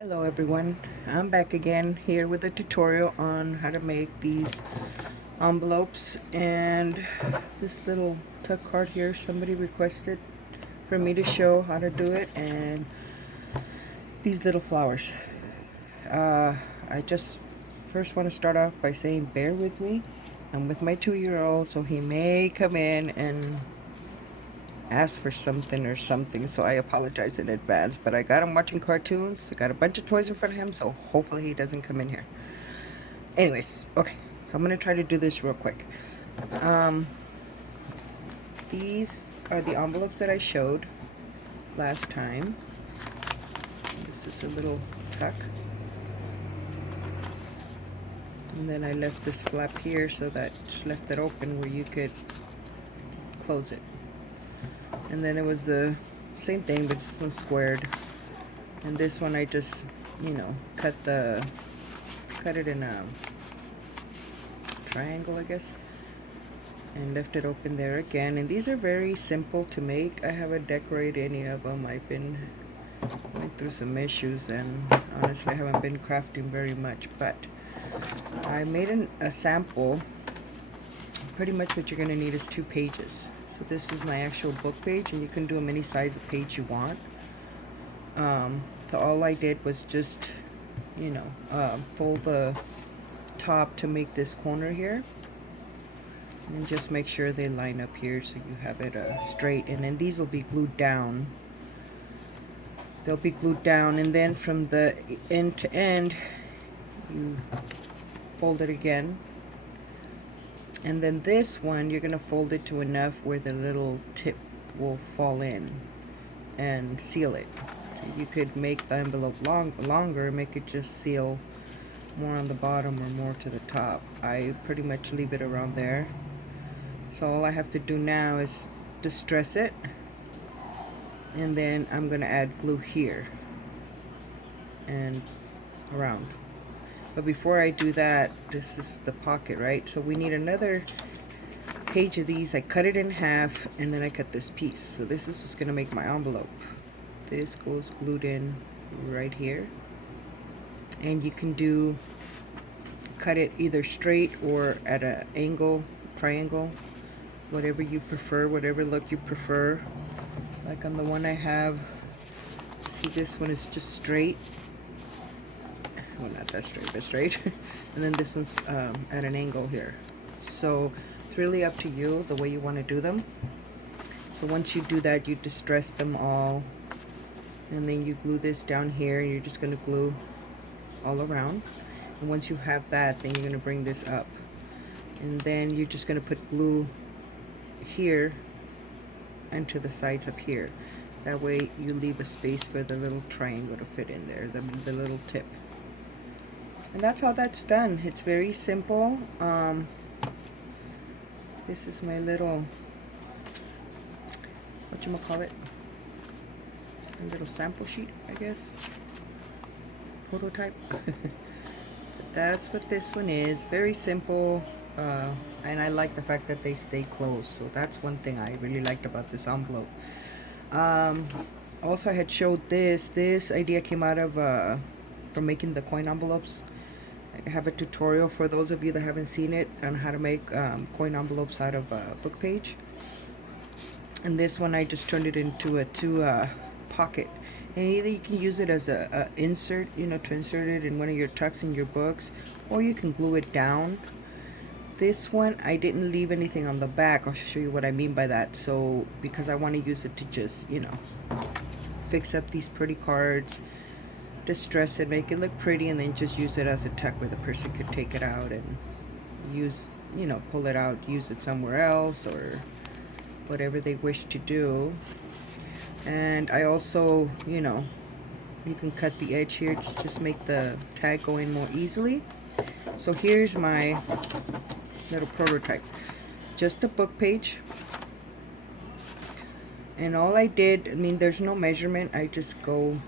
Hello everyone, I'm back again here with a tutorial on how to make these envelopes and this little tuck card here. Somebody requested for me to show how to do it, and these little flowers. uh, I just first want to start off by saying bear with me. I'm with my 2-year-old, so he may come in and ask for something or something, so I apologize in advance. But I got him watching cartoons, I got a bunch of toys in front of him, so hopefully he doesn't come in here. Anyways, okay, so I'm gonna try to do this real quick. um these are the envelopes that I showed last time. This is a little tuck, and then I left this flap here so that just left it open where you could close it. And then it was the same thing, but this one's squared, and this one I just, cut it in a triangle, I guess, and left it open there again. And these are very simple to make. I haven't decorated any of them. I've been going through some issues, and honestly I haven't been crafting very much, but I made a sample. Pretty much what you're going to need is 2 pages. So this is my actual book page, and you can do them any size of page you want. So all I did was just, fold the top to make this corner here, and just make sure they line up here so you have it straight. And then these will be glued down. They'll be glued down, and then from the end to end you fold it again. And then this one you're gonna fold it to enough where the little tip will fall in and seal it. So you could make the envelope longer, make it just seal more on the bottom or more to the top. I pretty much leave it around there. So all I have to do now is distress it, and then I'm gonna add glue here and around. But before I do that, this is the pocket, right? So we need another page of these. I cut it in half, and then I cut this piece. So this is what's gonna make my envelope. This goes glued in right here, and you can cut it either straight or at an angle, triangle, whatever you prefer, whatever look you prefer. Like on the one I have, see, this one is just straight. Well, not that straight, but straight. And then this one's at an angle here. So it's really up to you the way you want to do them. So once you do that, you distress them all, and then you glue this down here, and you're just going to glue all around. And once you have that, then you're going to bring this up, and then you're just going to put glue here and to the sides up here. That way you leave a space for the little triangle to fit in there, the little tip. And that's how that's done. It's very simple. This is my little, whatchamacallit, a little sample sheet, I guess, prototype. That's what this one is. Very simple, and I like the fact that they stay closed. So that's one thing I really liked about this envelope. Also, I had showed this idea came out of from making the coin envelopes. I have a tutorial for those of you that haven't seen it on how to make coin envelopes out of a book page. And this one I just turned it into a pocket. And either you can use it as a insert, to insert it in one of your tucks in your books, or you can glue it down. This one I didn't leave anything on the back. I'll show you what I mean by that. So because I want to use it to just, fix up these pretty cards, distress it, make it look pretty, and then just use it as a tuck where the person could take it out and use, pull it out, use it somewhere else, or whatever they wish to do. And I also, you can cut the edge here to just make the tag go in more easily. So here's my little prototype. Just a book page. And all I did, there's no measurement. I just go,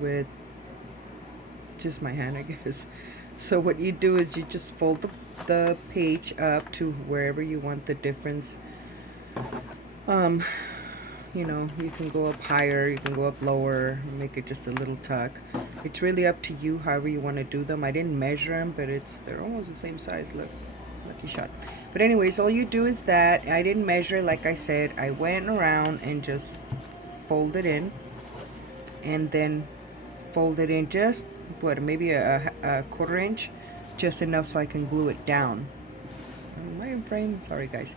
with just my hand, I guess. So what you do is you just fold the page up to wherever you want the difference you know, you can go up higher, you can go up lower, make it just a little tuck. It's really up to you however you want to do them. I didn't measure them, but they're almost the same size. Look, lucky shot. But anyways, all you do is that. I didn't measure, like I said. I went around and just folded in, and then folded in just what, maybe a quarter inch, just enough so I can glue it down. My frame, sorry guys,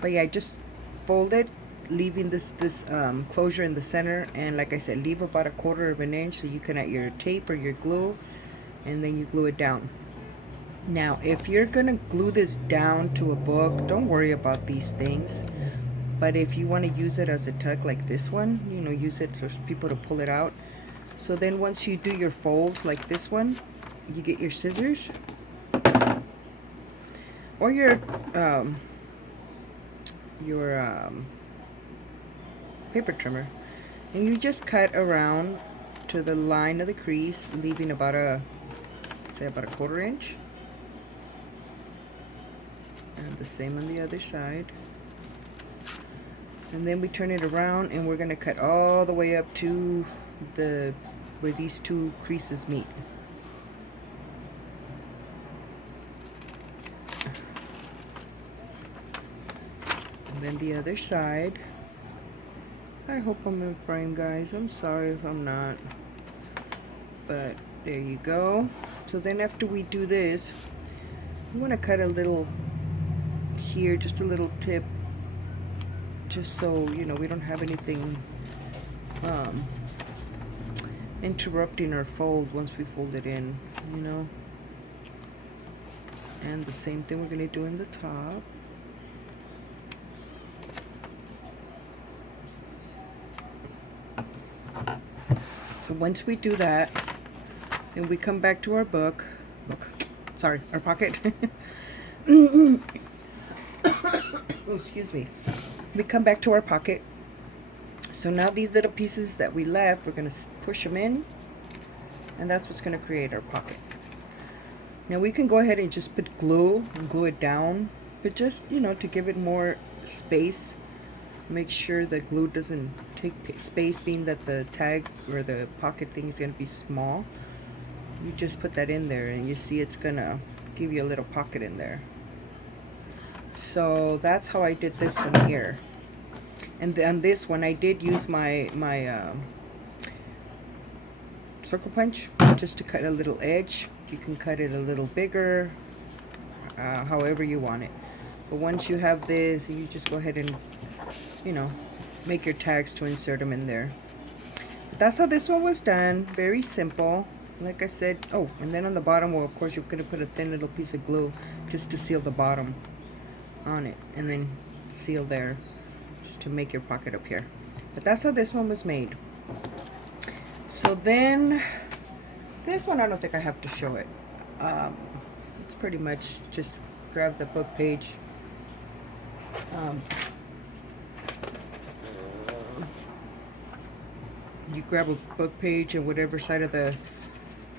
but yeah, just fold it, leaving this closure in the center, and like I said, leave about a quarter of an inch so you can add your tape or your glue, and then you glue it down. Now if you're gonna glue this down to a book, don't worry about these things. But if you want to use it as a tuck like this one, you know, use it for people to pull it out. So then once you do your folds like this one, you get your scissors or your paper trimmer, and you just cut around to the line of the crease, leaving about about a quarter inch, and the same on the other side. And then we turn it around, and we're going to cut all the way up to where these two creases meet. And then the other side. I hope I'm in frame, guys. I'm sorry if I'm not. But there you go. So then after we do this, we want to cut a little here, just a little tip, just so, you know, we don't have anything interrupting our fold once we fold it in, you know. And the same thing we're going to do in the top. So once we do that, then we come back to our our pocket. Excuse me. We come back to our pocket. So now these little pieces that we left, we're going to push them in, and that's what's going to create our pocket. Now we can go ahead and just put glue and glue it down, but just, you know, to give it more space, make sure the glue doesn't take space, being that the tag or the pocket thing is going to be small. You just put that in there, and you see it's going to give you a little pocket in there. So that's how I did this one here. And then this one I did use my circle punch just to cut a little edge. You can cut it a little bigger, however you want it. But once you have this, you just go ahead and, you know, make your tags to insert them in there. But that's how this one was done. Very simple, like I said. Oh, and then on the bottom, well, of course, you're going to put a thin little piece of glue just to seal the bottom on it, and then seal there just to make your pocket up here. But that's how this one was made. So then this one, I don't think I have to show it. It's pretty much just grab the book page, you grab a book page, and whatever side of the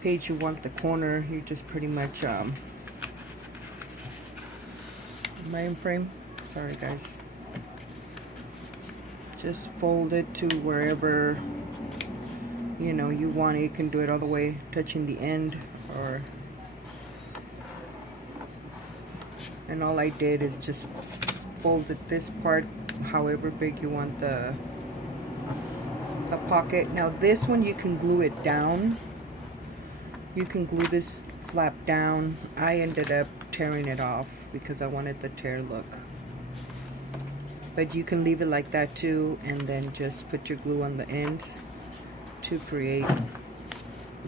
page you want the corner, you just pretty much frame, sorry guys, just fold it to wherever, you know, you want it. You can do it all the way touching the end, or, and all I did is just folded this part however big you want the pocket. Now this one, you can glue it down. You can glue this flap down. I ended up tearing it off because I wanted the tear look. But you can leave it like that too, and then just put your glue on the ends to create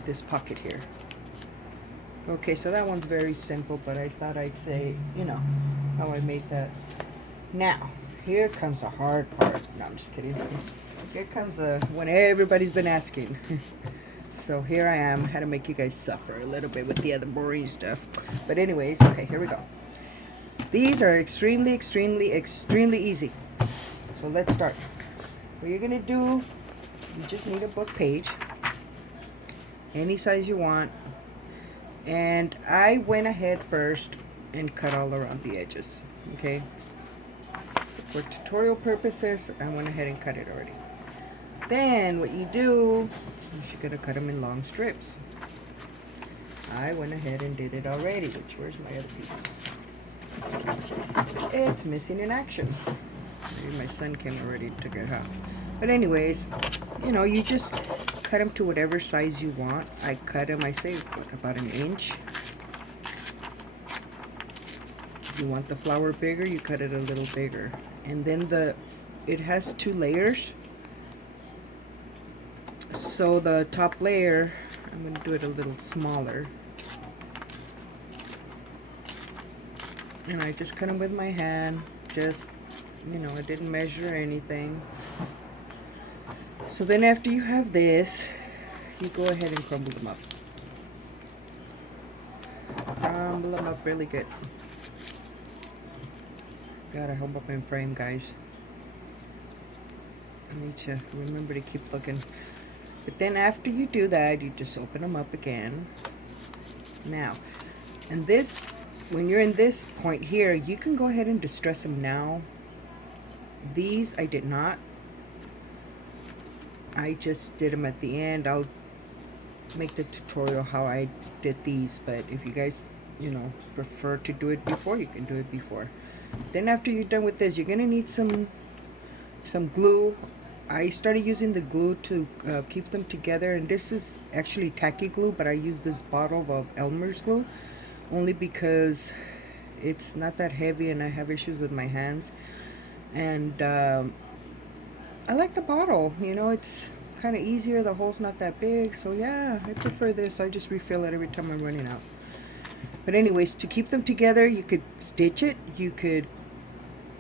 this pocket here. Okay, so that one's very simple, but I thought I'd say, you know, how I made that. Now, here comes the hard part. No, I'm just kidding. Here comes the when everybody's been asking. So here I am. Had to make you guys suffer a little bit with the other boring stuff. But anyways, okay, here we go. These are extremely, extremely, extremely easy. So let's start. What you're gonna do, you just need a book page, any size you want. And I went ahead first and cut all around the edges. Okay. for tutorial purposes, I went ahead and cut it already. Then what you do is you're gonna cut them in long strips. I went ahead and did it already, which, where's my other piece? It's missing in action. Maybe my son came already, took it out. But anyways, you know, you just cut them to whatever size you want. I cut them, I say, about an inch. If you want the flower bigger, you cut it a little bigger. And then it has 2 layers. So the top layer, I'm going to do it a little smaller. And I just cut them with my hand. Just, you know, I didn't measure anything. So then after you have this, you go ahead and crumble them up. Crumble them up really good. God, I hope I'm in frame, guys. I need to remember to keep looking. But then after you do that, you just open them up again. Now, and this, when you're in this point here, you can go ahead and distress them now. These I did not. I just did them at the end. I'll make the tutorial how I did these, but if you guys, you know, prefer to do it before, you can do it before. Then after you're done with this, you're gonna need some glue. I started using the glue to keep them together, and this is actually tacky glue, but I use this bottle of Elmer's glue only because it's not that heavy and I have issues with my hands. And I like the bottle, you know, it's kind of easier, the hole's not that big, so yeah, I prefer this. I just refill it every time I'm running out. But anyways, to keep them together, you could stitch it, you could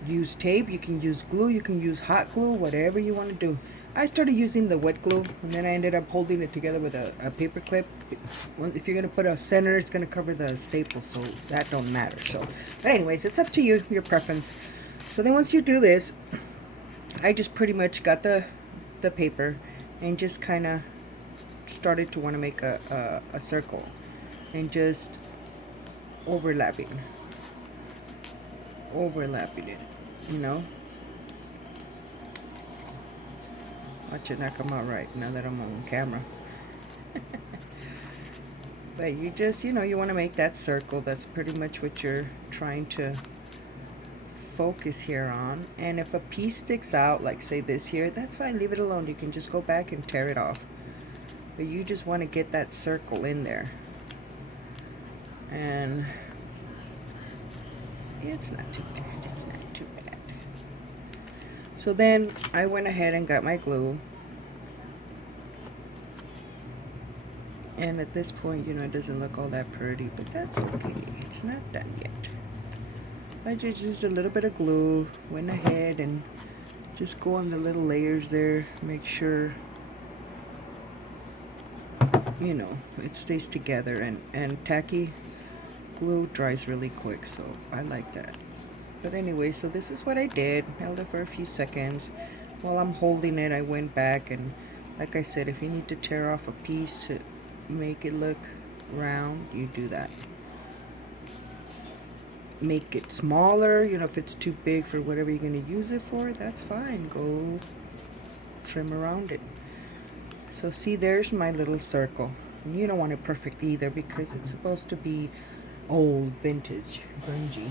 use tape, you can use glue, you can use hot glue, whatever you want to do. I started using the wet glue, and then I ended up holding it together with a paper clip. If you're going to put a center, it's going to cover the staple, so that don't matter. So, but anyways, it's up to you, your preference. So then once you do this, I just pretty much got the paper and just kind of started to want to make a circle and just overlapping it, you know. Watch it not come out right now that I'm on camera. But you just, you know, you want to make that circle. That's pretty much what you're trying to focus here on. And if a piece sticks out, like say this here, that's fine, leave it alone. You can just go back and tear it off. But you just want to get that circle in there. And it's not too bad, it's not too bad. So then I went ahead and got my glue. And at this point, you know, it doesn't look all that pretty, but that's okay. It's not done yet. I just used a little bit of glue, went ahead and just go on the little layers there, make sure, you know, it stays together, and tacky glue dries really quick, so I like that. But anyway, so this is what I did. Held it for a few seconds. While I'm holding it, I went back, and like I said, if you need to tear off a piece to make it look round, you do that. Make it smaller, you know, if it's too big for whatever you're going to use it for, that's fine. Go trim around it. So see, there's my little circle. And you don't want it perfect either, because it's supposed to be old, vintage, grungy.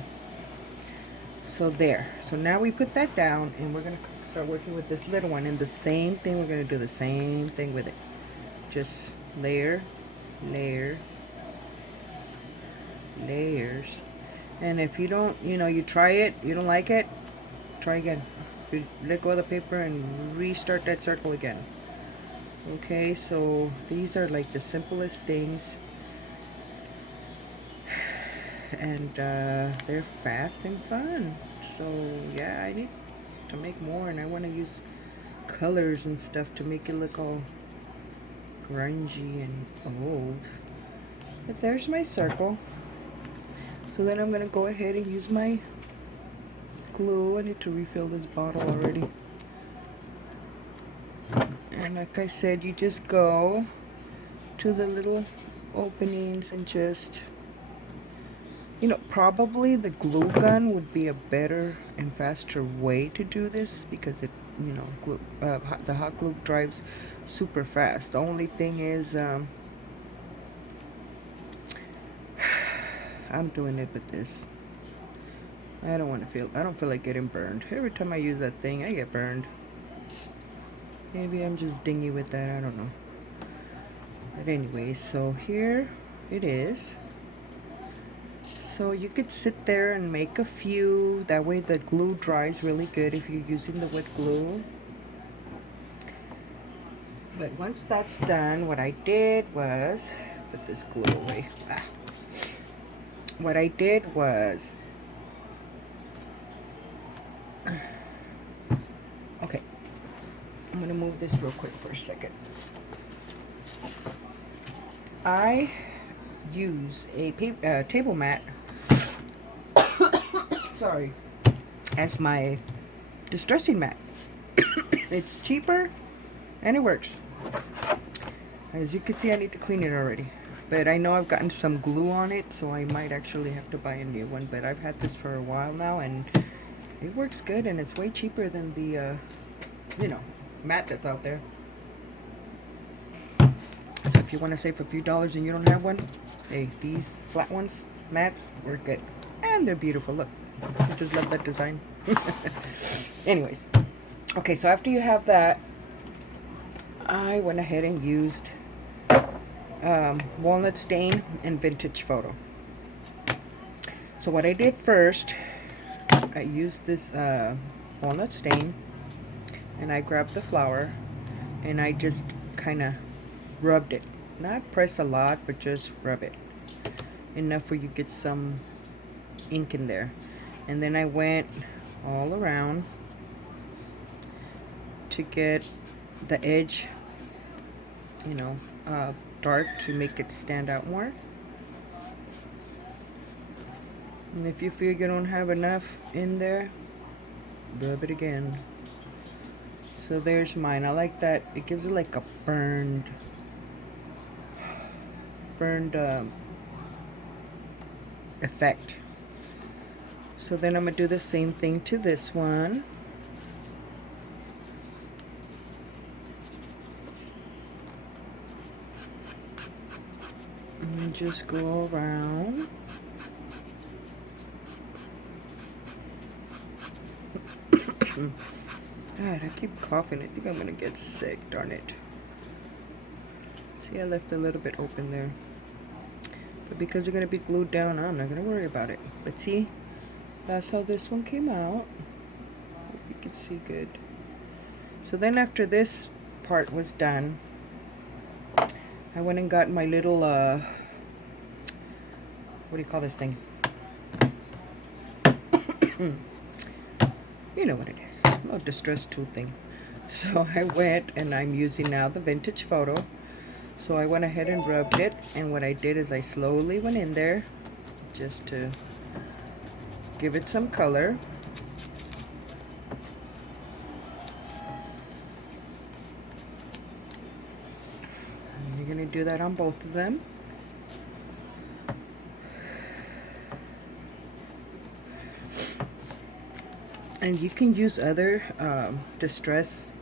So there. So now we put that down, and we're going to start working with this little one. And the same thing, we're going to do the same thing with it. Just layer, layer, layers. And if you don't, you know, you try it, you don't like it, try again. You let go of the paper and restart that circle again. Okay, so these are like the simplest things. And they're fast and fun. So yeah, I need to make more, and I want to use colors and stuff to make it look all grungy and old. But there's my circle. So then I'm going to go ahead and use my glue. I need to refill this bottle already. And like I said, you just go to the little openings and just You know, probably the glue gun would be a better and faster way to do this because it, you know, the hot glue dries super fast. The only thing is, I'm doing it with this. I don't feel like getting burned. Every time I use that thing, I get burned. Maybe I'm just dingy with that, I don't know. But anyway, so here it is. So you could sit there and make a few. That way the glue dries really good if you're using the wet glue. But once that's done, what I did was, put this glue away. What I did was, okay, I'm gonna move this real quick for a second. I use a table mat, sorry, as my distressing mat. It's cheaper and it works. As you can see, I need to clean it already. But I know I've gotten some glue on it, so I might actually have to buy a new one. But I've had this for a while now, and it works good, and it's way cheaper than the, you know, mat that's out there. So if you want to save a few dollars and you don't have one, hey, these flat ones, mats, work good. And they're beautiful, look. I just love that design. Anyways, okay, so after you have that, I went ahead and used Walnut Stain and Vintage Photo. So what I did first, I used this Walnut Stain, and I grabbed the flour and I just kind of rubbed it. Not press a lot, but just rub it. Enough where you get some ink in there. And then I went all around to get the edge, you know, dark to make it stand out more. And if you feel you don't have enough in there, rub it again. So there's mine. I like that. It gives it like a burned effect. So then I'm gonna do the same thing to this one. And just go around. God, I keep coughing. I think I'm gonna get sick, darn it. See, I left a little bit open there. But because they're gonna be glued down, I'm not gonna worry about it. But see, that's how this one came out. Hope you can see good. So then after this part was done, I went and got my little, what do you call this thing? You know what it is, a little distress tool thing. So I went, and I'm using now the Vintage Photo. So I went ahead and rubbed it, and what I did is I slowly went in there just to give it some color. And you're going to do that on both of them. And you can use other distress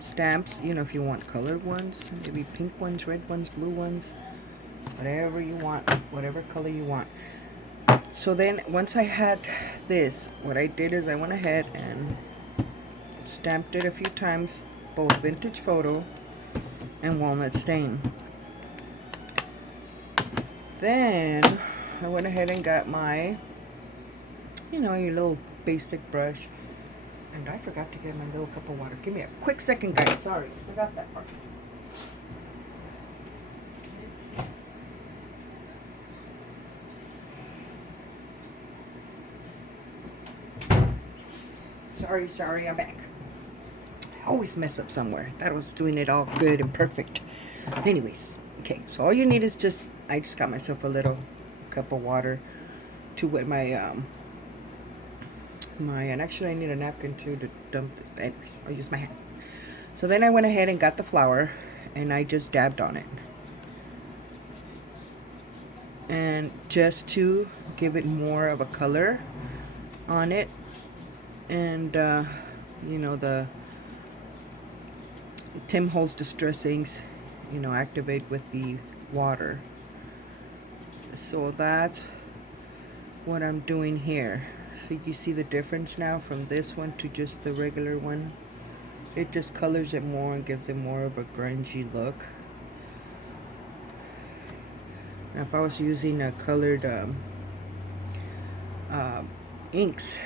stamps, you know, if you want colored ones, maybe pink ones, red ones, blue ones, whatever you want, whatever color you want. So then once I had this, what I did is I went ahead and stamped it a few times, both Vintage Photo and Walnut Stain. Then I went ahead and got my, you know, your little basic brush. And I forgot to get my little cup of water. Give me a quick second, guys. Sorry, forgot that part. Sorry, I'm back. I always mess up somewhere. Thought I was doing it all good and perfect. Anyways, okay, so all you need is just, I just got myself a little cup of water to wet my, and actually I need a napkin too to dump this, but anyways, I'll use my hand. So then I went ahead and got the flour, and I just dabbed on it. and just to give it more of a color on it. And you know, the Tim Holtz distress inks, you know, activate with the water. So that's what I'm doing here. So you see the difference now from this one to just the regular one. It just colors it more and gives it more of a grungy look. Now if I was using a colored inks,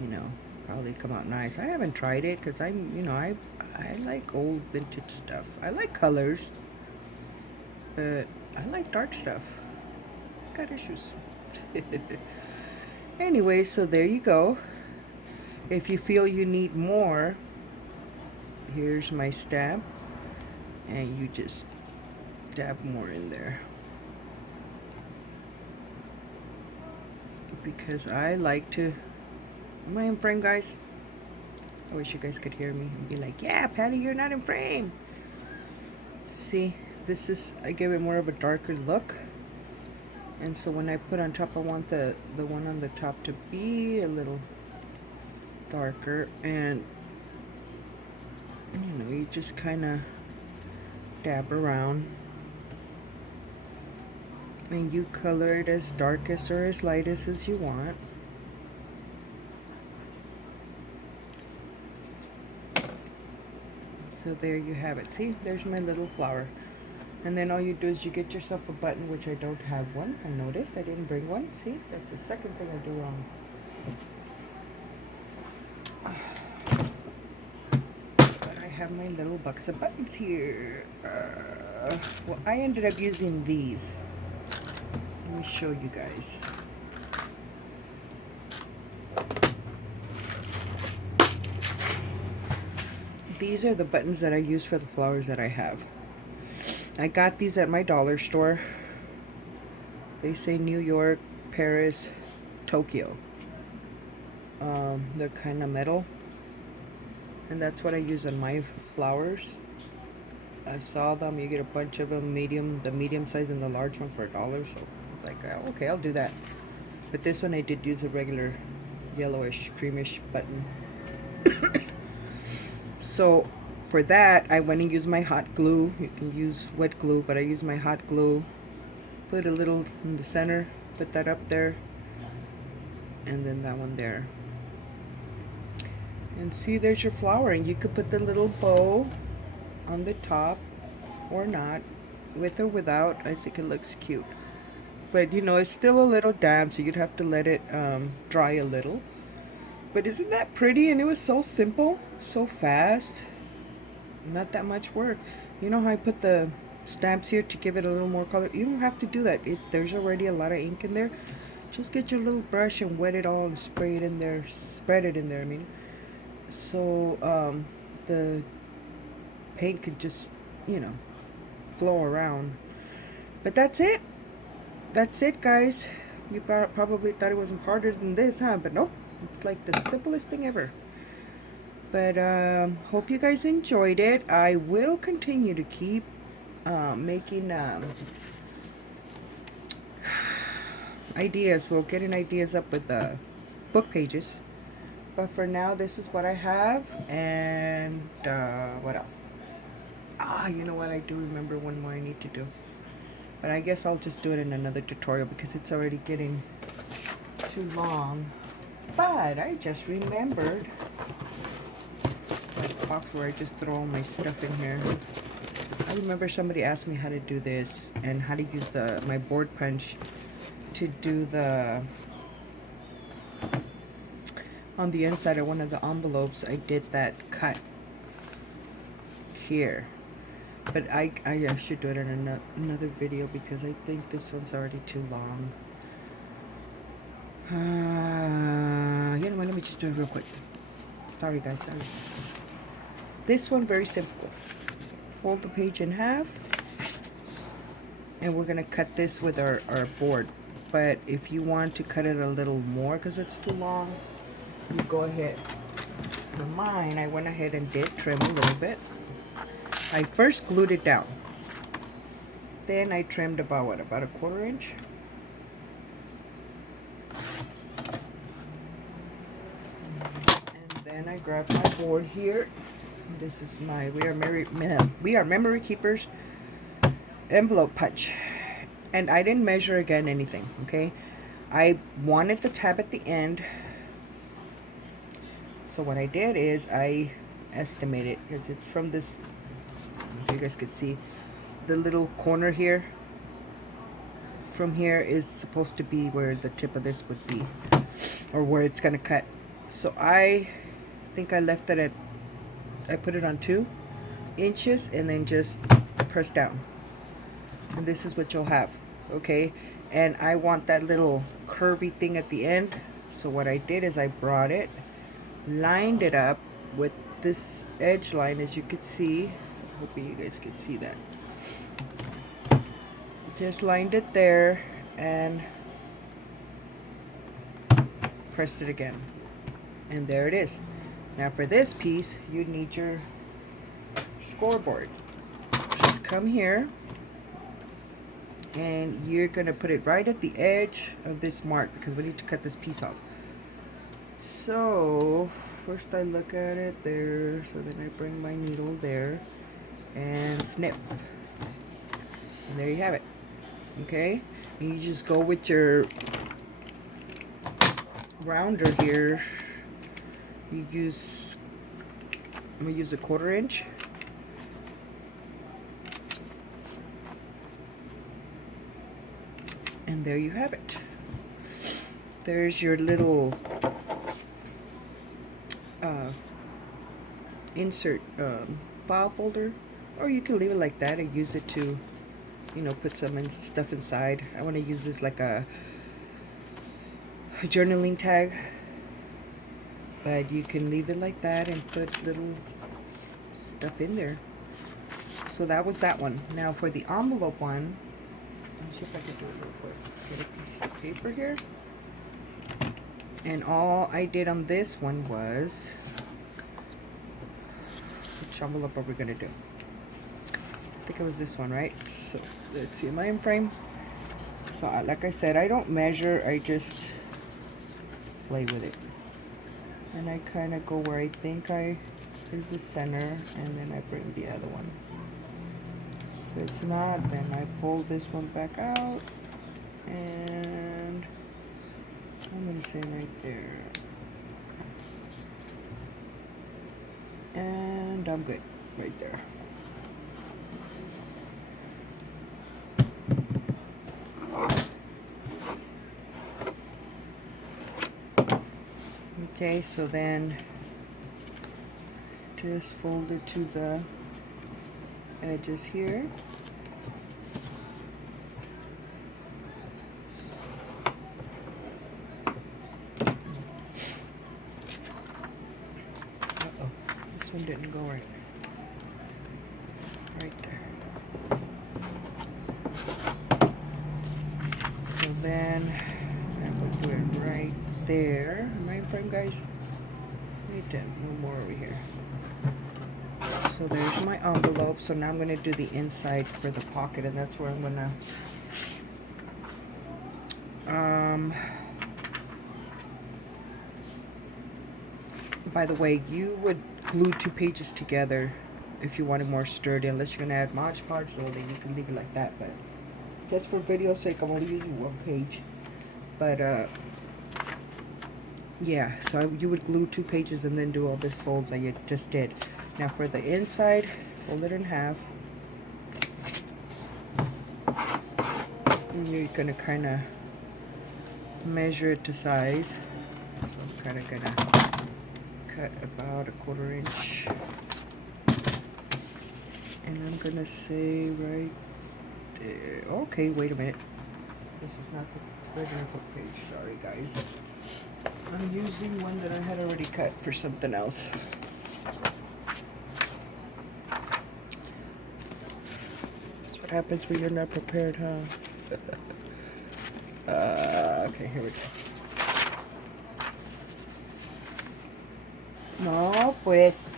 you know, probably come out nice. I haven't tried it because I'm, you know, I like old vintage stuff. I like colors, but I like dark stuff. Got issues. Anyway, so there you go. If you feel you need more, here's my stamp, and you just dab more in there. Because I like to, am I in frame, guys? I wish you guys could hear me and be like, yeah, Patty, you're not in frame. See, this is, I give it more of a darker look. And so when I put on top, I want the one on the top to be a little darker. And, you know, you just kind of dab around. And you color it as darkest or as lightest as you want. So there you have it. See, there's my little flower. And then all you do is you get yourself a button, which I don't have one. I noticed I didn't bring one. See, that's the second thing I do wrong. But I have my little box of buttons here. Well, I ended up using these. Let me show you guys. These are the buttons that I use for the flowers that I have. I got these at my dollar store. They say New York, Paris, Tokyo. They're kind of metal. And that's what I use on my flowers. I saw them. You get a bunch of them, the medium size and the large one for $1. So like, okay, I'll do that. But this one I did use a regular yellowish, creamish button. So for that, I went and used my hot glue. You can use wet glue, but I used my hot glue. Put a little in the center, put that up there, and then that one there. And see, there's your flower. And you could put the little bow on the top or not, with or without. I think it looks cute. But you know, it's still a little damp, so you'd have to let it dry a little. But isn't that pretty? And it was so simple, so fast, not that much work. You know how I put the stamps here to give it a little more color? You don't have to do that. There's already a lot of ink in there. Just get your little brush and wet it all and spray it in there, spread it in there, I mean. So the paint could just, you know, flow around. But that's it. That's it, guys. You probably thought it wasn't harder than this, huh? But nope. It's like the simplest thing ever. But hope you guys enjoyed it. I will continue to keep making ideas. We'll getting ideas up with the book pages. But for now, this is what I have. And what else? You know what? I do remember one more I need to do. But I guess I'll just do it in another tutorial because it's already getting too long. But I just remembered that box where I just throw all my stuff in here. I remember somebody asked me how to do this and how to use my board punch to do the, on the inside of one of the envelopes, I did that cut here. But I should do it in another video because I think this one's already too long. You know what, let me just do it real quick. Sorry guys, sorry. This one, very simple. Fold the page in half. And we're going to cut this with our board. But if you want to cut it a little more because it's too long, you go ahead. For mine, I went ahead and did trim a little bit. I first glued it down. Then I trimmed about, what, about a 1/4 inch? I grab my board here. This is my We Are Memory Keepers envelope punch. And I didn't measure again anything, okay? I wanted the tab at the end. So what I did is I estimated, because it's from this, if you guys could see, the little corner here. From here is supposed to be where the tip of this would be, or where it's gonna cut. So I think I left it at, I put it on 2 inches and then just press down. And this is what you'll have, okay? And I want that little curvy thing at the end. So what I did is I brought it, lined it up with this edge line, as you could see. Hopefully you guys can see that. Just lined it there and pressed it again. And there it is. Now for this piece, you need your scoreboard. Just come here and you're gonna put it right at the edge of this mark because we need to cut this piece off. So first I look at it there, so then I bring my needle there and snip. And there you have it. Okay, and you just go with your rounder here. You use, I'm gonna use a 1/4 inch. And there you have it. There's your little insert file folder, or you can leave it like that and use it to, you know, put some stuff inside. I want to use this like a journaling tag, but you can leave it like that and put little stuff in there. So that was that one. Now for the envelope one, let me see if I can do it real quick. Get a piece of paper here. And all I did on this one was, which envelope are we gonna do? I think it was this one, right? So let's see, am I in frame? So like I said, I don't measure, I just play with it. And I kind of go where I think is the center, and then I bring the other one. If it's not, then I pull this one back out, and I'm going to say right there. And I'm good right there. Okay, so then just fold it to the edges here. Uh-oh, this one didn't go right. Right there. So then I will do it right there. Am I in frame, guys? Need to move more over here. So there's my envelope. So now I'm going to do the inside for the pocket, and that's where I'm going to by the way, you would glue 2 pages together if you wanted more sturdy, unless you're going to add Mod Podge, so then you can leave it like that. But just for video's sake, I'm only using 1 page. But yeah, so you would glue 2 pages and then do all this folds that you just did. Now for the inside, fold it in half. And you're gonna kind of measure it to size. So I'm kind of gonna cut about a 1/4 inch. And I'm gonna say right there. Okay, wait a minute. This is not the regular book page. Sorry, guys. I'm using one that I had already cut for something else. That's what happens when you're not prepared, huh? Okay, here we go. No, pues.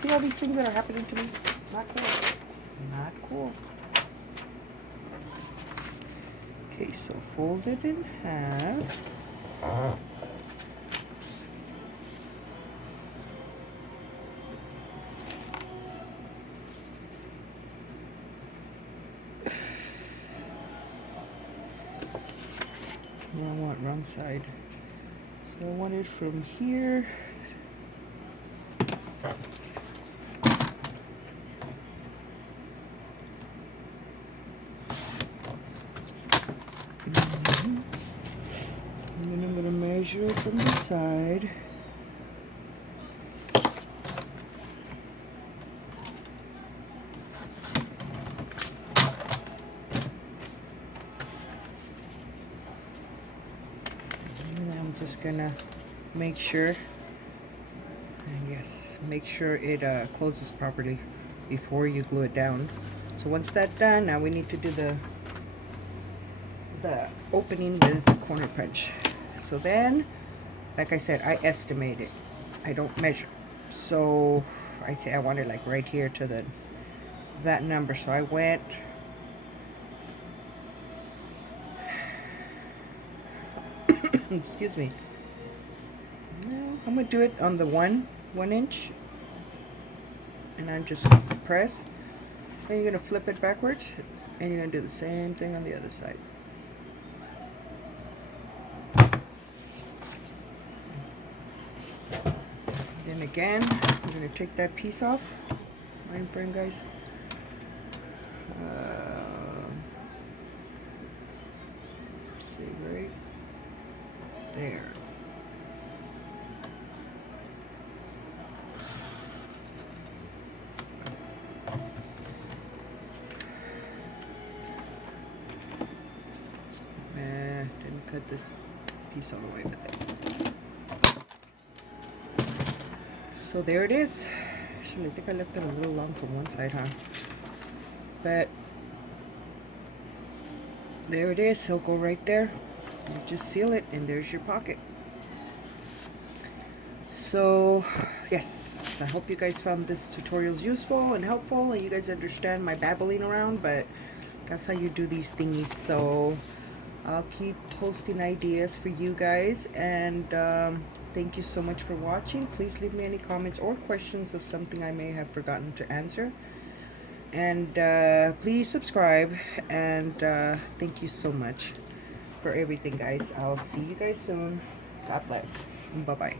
See all these things that are happening to me? Not cool. Not cool. Okay, so fold it in half. No, I want wrong side. So I want it from here. And then I'm going to measure it from the side. And I'm just going to make sure, and yes, make sure it closes properly before you glue it down. So once that's done, now we need to do the opening with the corner punch. So then, like I said, I estimate it. I don't measure. So I'd say I want it like right here to that number. So I went excuse me. No, I'm gonna do it on the one inch, and I'm just gonna press. Then you're gonna flip it backwards, and you're gonna do the same thing on the other side. Then again, I'm gonna take that piece off. Mind frame, guys. See right there. Didn't cut this piece all the way with it. So there it is. Actually, I think I left it a little long from one side, huh? But there it is. He'll go right there. You just seal it, and there's your pocket. So yes, I hope you guys found this tutorials useful and helpful, and you guys understand my babbling around, but that's how you do these thingies. So I'll keep posting ideas for you guys, and thank you so much for watching. Please leave me any comments or questions of something I may have forgotten to answer, and please subscribe, and thank you so much for everything, guys. I'll see you guys soon. God bless. Bye bye.